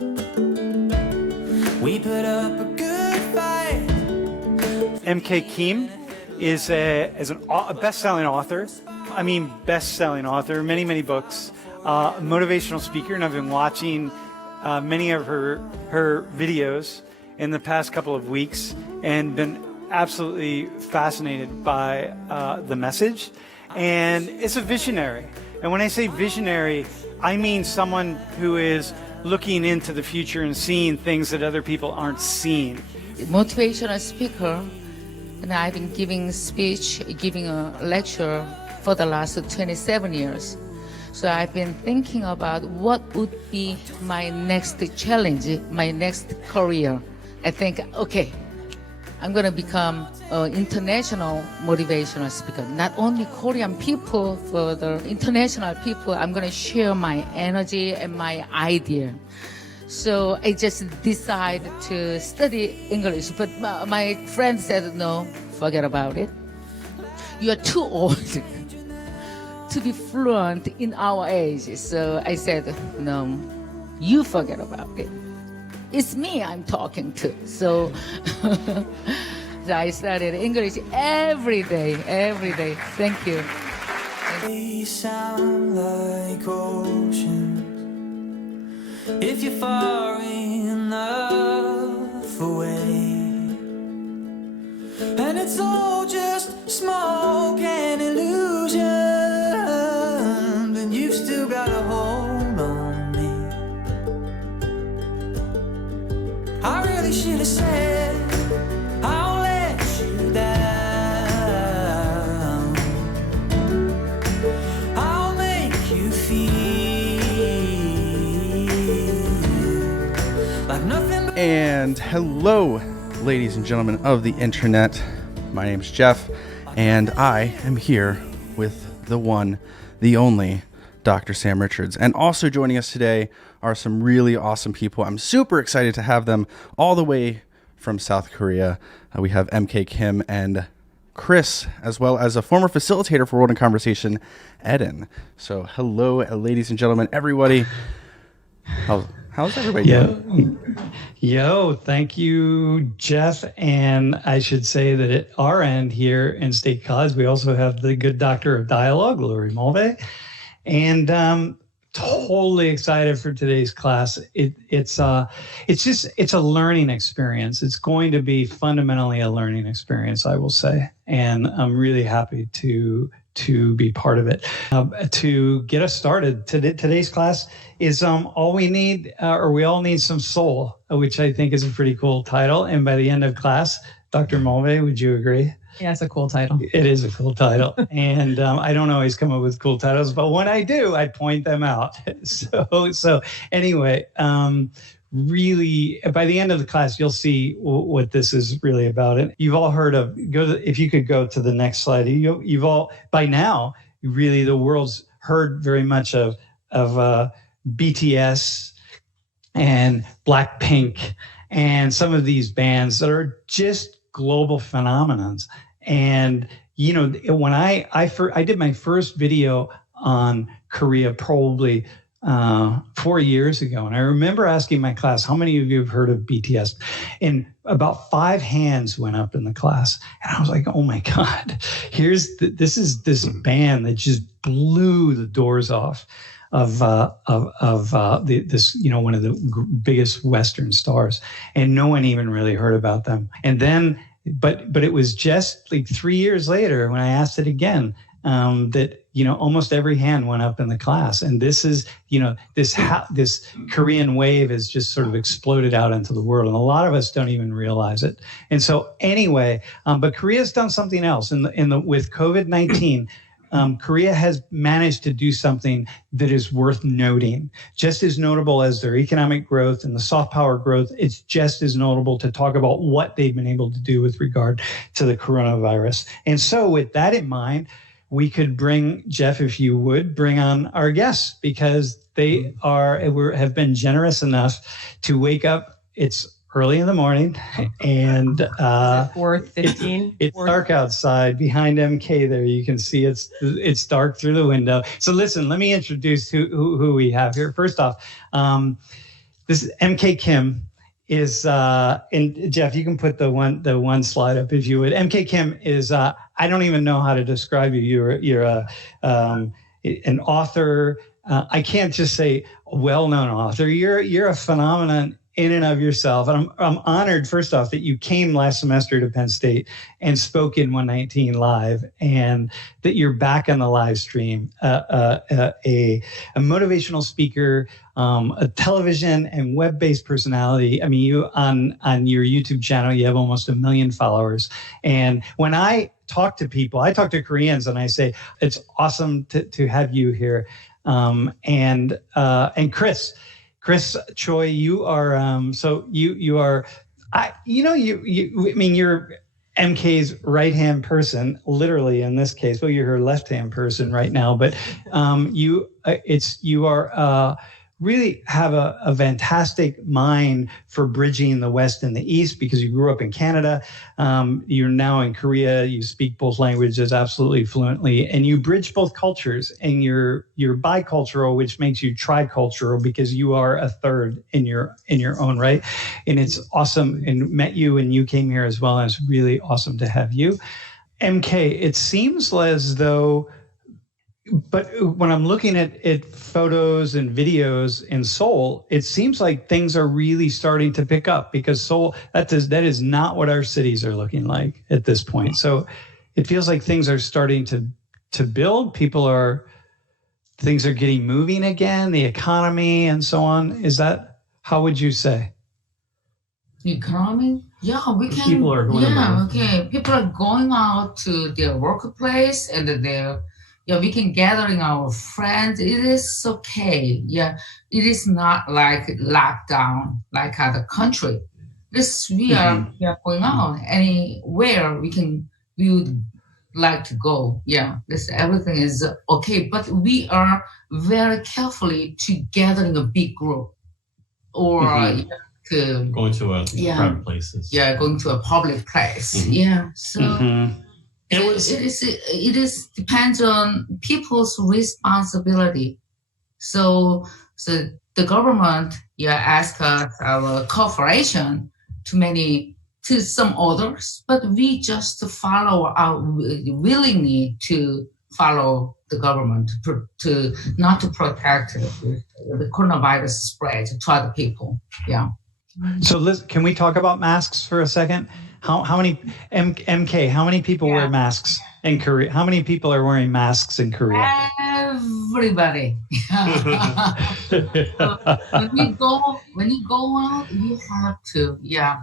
We put up a good fight. MKKim is a best-selling author. I mean, best-selling author, many books. Motivational speaker, and I've been watching many of her videos in the past couple of weeks and been absolutely fascinated by the message. And it's a visionary. And when I say visionary, I mean someone who is looking into the future and seeing things that other people aren't seeing. Motivational speaker, and I've been giving a lecture for the last 27 years. So I've been thinking about what would be my next challenge, my next career. I think, okay, I'm going to become an international motivational speaker. Not only Korean people, for the international people, I'm going to share my energy and my idea. So I just decided to study English, but my friend said, no, forget about it. You are too old to be fluent in our age. So I said, no, you forget about it. It's me I'm talking to. So, so I studied English every day. Thank you. They sound like oceans if you're far enough away. And it's all just smoke and illusion, but you've still got a hold on me. I really should have said I'll let you down. I'll make you feel like nothing but. And hello, ladies and gentlemen of the internet. My name's Jeff, and I am here with the one, the only Dr. Sam Richards. And also joining us today are some really awesome people. I'm super excited to have them all the way from South Korea. We have MKKim and Chris, as well as a former facilitator for World in Conversation, Eden. So hello, ladies and gentlemen, everybody. How's everybody doing? Yo, thank you, Jeff. And I should say that at our end here in State College, we also have the good doctor of dialogue, Lori Mulvey. And totally excited for today's class. It's a learning experience. It's going to be fundamentally a learning experience, I will say. And I'm really happy to be part of it. To get us started, today's class is all we need, or we all need some soul, which I think is a pretty cool title. And by the end of class, Dr. Mulvey, would you agree? Yeah, it's a cool title. It is a cool title. And I don't always come up with cool titles, but when I do, I point them out. So anyway, really, by the end of the class, you'll see what this is really about. And you've all heard of, if you could go to the next slide, you've all, by now, really the world's heard very much of BTS and Blackpink and some of these bands that are just global phenomenons. And, you know, when I did my first video on Korea probably 4 years ago. And I remember asking my class, how many of you have heard of BTS? And about 5 hands went up in the class. And I was like, oh my God, this is this band that just blew the doors off of this, you know, one of the biggest Western stars. And no one even really heard about them. And then, but it was just like 3 years later when I asked it again, that, you know, almost every hand went up in the class. And this is, you know, this Korean wave has just sort of exploded out into the world. And a lot of us don't even realize it. And so anyway, but Korea's done something else with COVID-19. Korea has managed to do something that is worth noting. Just as notable as their economic growth and the soft power growth, it's just as notable to talk about what they've been able to do with regard to the coronavirus. And so with that in mind, we could bring, Jeff, if you would, bring on our guests, because they have been generous enough to wake up. It's early in the morning, and 4:15. It's dark outside behind MK. There, you can see it's dark through the window. So listen, let me introduce who we have here. First off, This MKKim is, and Jeff, you can put the one slide up if you would. MKKim is, I don't even know how to describe you. You're an author. I can't just say well-known author. You're a phenomenon in and of yourself. And I'm honored, first off, that you came last semester to Penn State and spoke in 119 Live, and that you're back on the live stream, a motivational speaker, a television and web-based personality. I mean, you on your YouTube channel, you have almost 1 million followers. And when I talk to people, I talk to Koreans and I say, it's awesome to have you here. And Chris Choi, you are you're MK's right-hand person, literally in this case. Well, you're her left-hand person right now, but you really have a fantastic mind for bridging the West and the East, because you grew up in Canada. You're now in Korea. You speak both languages absolutely fluently, and you bridge both cultures. And you're bicultural, which makes you tricultural, because you are a third in your own right. And it's awesome. And met you, and you came here as well. And it's really awesome to have you, MK. It seems as though. But when I'm looking at photos and videos in Seoul, it seems like things are really starting to pick up, because Seoul, that is not what our cities are looking like at this point. So it feels like things are starting to build. Things are getting moving again, the economy and so on. Is that, how would you say? Economy? Yeah, we can. People are going okay. People are going out to their workplace, and we can gathering our friends. It is okay. Yeah, it is not like lockdown like other country. We are going out anywhere we would like to go. Yeah, everything is okay. But we are very carefully to gather in a big group, or to going to private places. Yeah, going to a public place. Yeah, so. It is depends on people's responsibility. So the government ask us our cooperation to some others, but we just follow our willingly to follow the government to not to protect the coronavirus spread to other people. Yeah. So Liz, can we talk about masks for a second? How many MK? How many people wear masks in Korea? How many people are wearing masks in Korea? Everybody. When you go out, you have to. Yeah,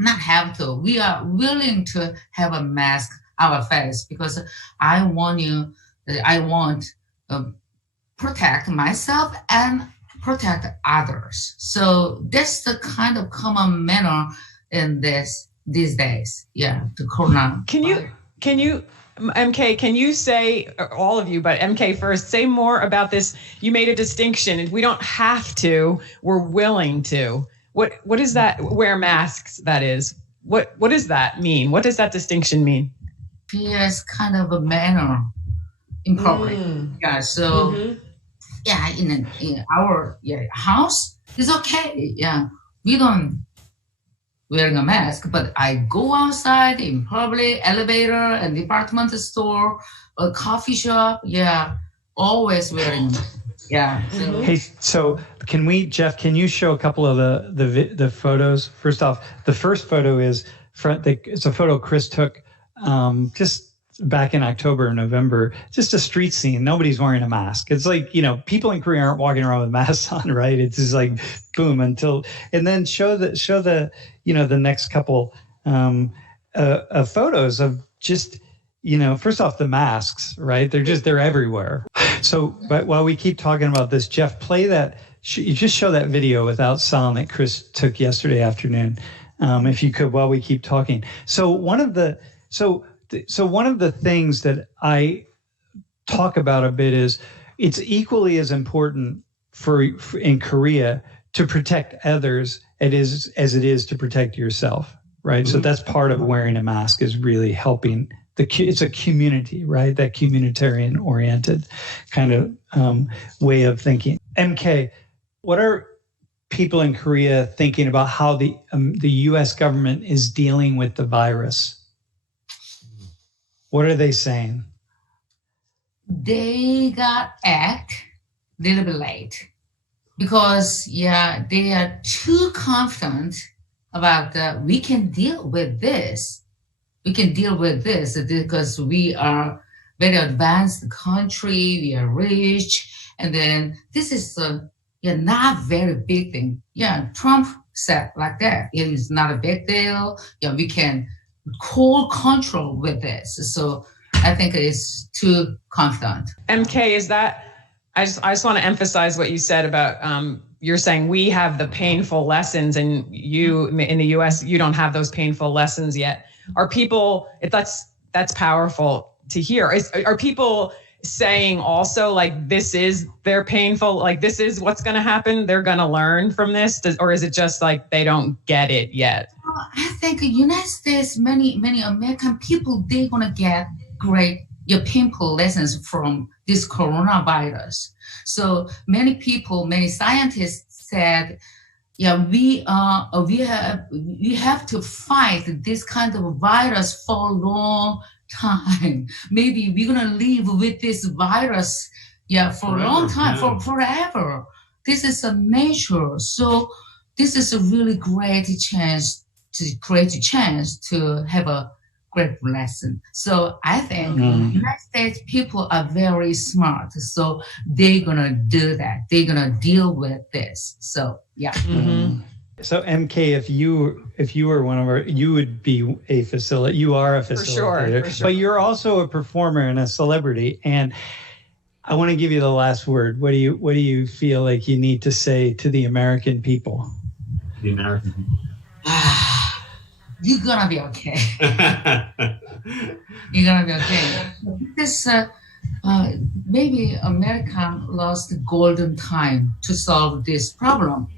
not have to. We are willing to have a mask our face, because I want protect myself and protect others. So that's the kind of common manner in these days. Yeah, the corona. Can you, MK, can you say, all of you, but MK first, say more about this? You made a distinction. We don't have to, we're willing to. What is that, wear masks, that is? What does that mean? What does that distinction mean? Yes, kind of a manner in public. Yeah, so in our house, it's okay. Yeah, we don't wearing a mask, but I go outside in public, elevator, and department store, a coffee shop. Yeah, always wearing. Yeah. So. Hey, so Jeff? Can you show a couple of the photos? First off, the first photo is it's a photo Chris took just back in October or November. Just a street scene. Nobody's wearing a mask. It's like, people in Korea aren't walking around with masks on, right? It's just like boom and then show the the next couple photos of just, first off, the masks, right? They're everywhere. So, but while we keep talking about this, Jeff, play that. You just show that video without sound that Chris took yesterday afternoon, if you could, while we keep talking. So one of the things that I talk about a bit is it's equally as important for in Korea to protect others as it is to protect yourself, right? So that's part of wearing a mask, is really helping. It's a community, right? That communitarian oriented kind of way of thinking. MK, what are people in Korea thinking about how the U.S. government is dealing with the virus? What are they saying? They got act a little bit late because they are too confident about we can deal with this. We can deal with this because we are very advanced country. We are rich, and then this is not very big thing. Yeah, Trump said like that. It is not a big deal. Yeah, we can control with this. So I think it's too confident. MK, is that? I just want to emphasize what you said about you're saying we have the painful lessons, and you in the U.S. you don't have those painful lessons yet. Are people? That's powerful to hear. Are people saying also like this is their painful, like this is what's going to happen? They're going to learn from this, or is it just like they don't get it yet? I think the United States, many American people, they're going to get great painful lessons from this coronavirus. So many people, many scientists said, we have to fight this kind of virus for a long time. Maybe we're gonna live with this virus, for a long time, for forever. This is a nature. So this is a really great chance to have a great lesson. So I think United States people are very smart. So they're gonna do that. They're gonna deal with this. So So MK, if you were one of our, you would be a facilitator. You are a facilitator, for sure. But you're also a performer and a celebrity. And I want to give you the last word. What do you feel like you need to say to the American people? The American people. You're gonna be okay. You're gonna be okay. This maybe America lost the golden time to solve this problem,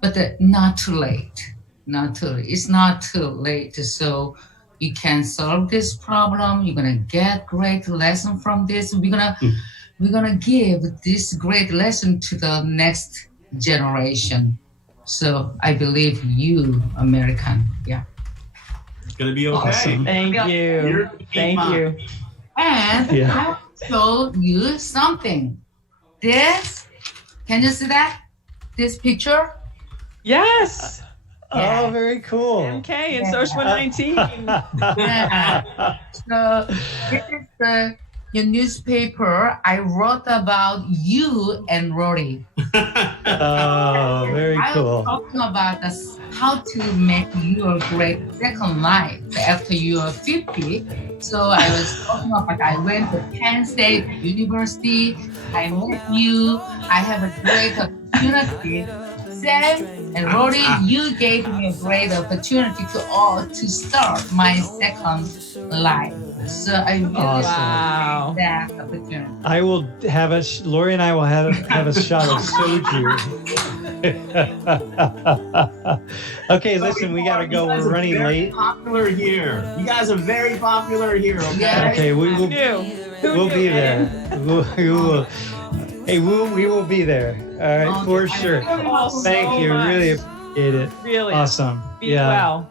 but not too late. Not too late. It's not too late. So you can solve this problem. You're gonna get great lesson from this. We're gonna give this great lesson to the next generation. So I believe you, American. Yeah. It's gonna be okay. Awesome. Thank you. Thank you. And I will show you something. This, can you see that? This picture? Yes. Oh, very cool. MK and Social 19. Yeah. So this is your newspaper. I wrote about you and Rory. Oh, very I was cool. talking about how to make your great second life after you are 50. So I was talking about I went to Penn State University. I met you. I have a great opportunity. Sam and Rory, you gave me a great opportunity to start my second life. So I really Wow. appreciate that opportunity. I will have Lori and I will have a shot of soju. Okay, listen, we gotta go. We're running late. Popular here. You guys are very popular here. Okay. Okay, we will. We'll be there. We will be there. All right, for sure. All Thank so you. much. Really appreciate it. Really. Awesome. Be well.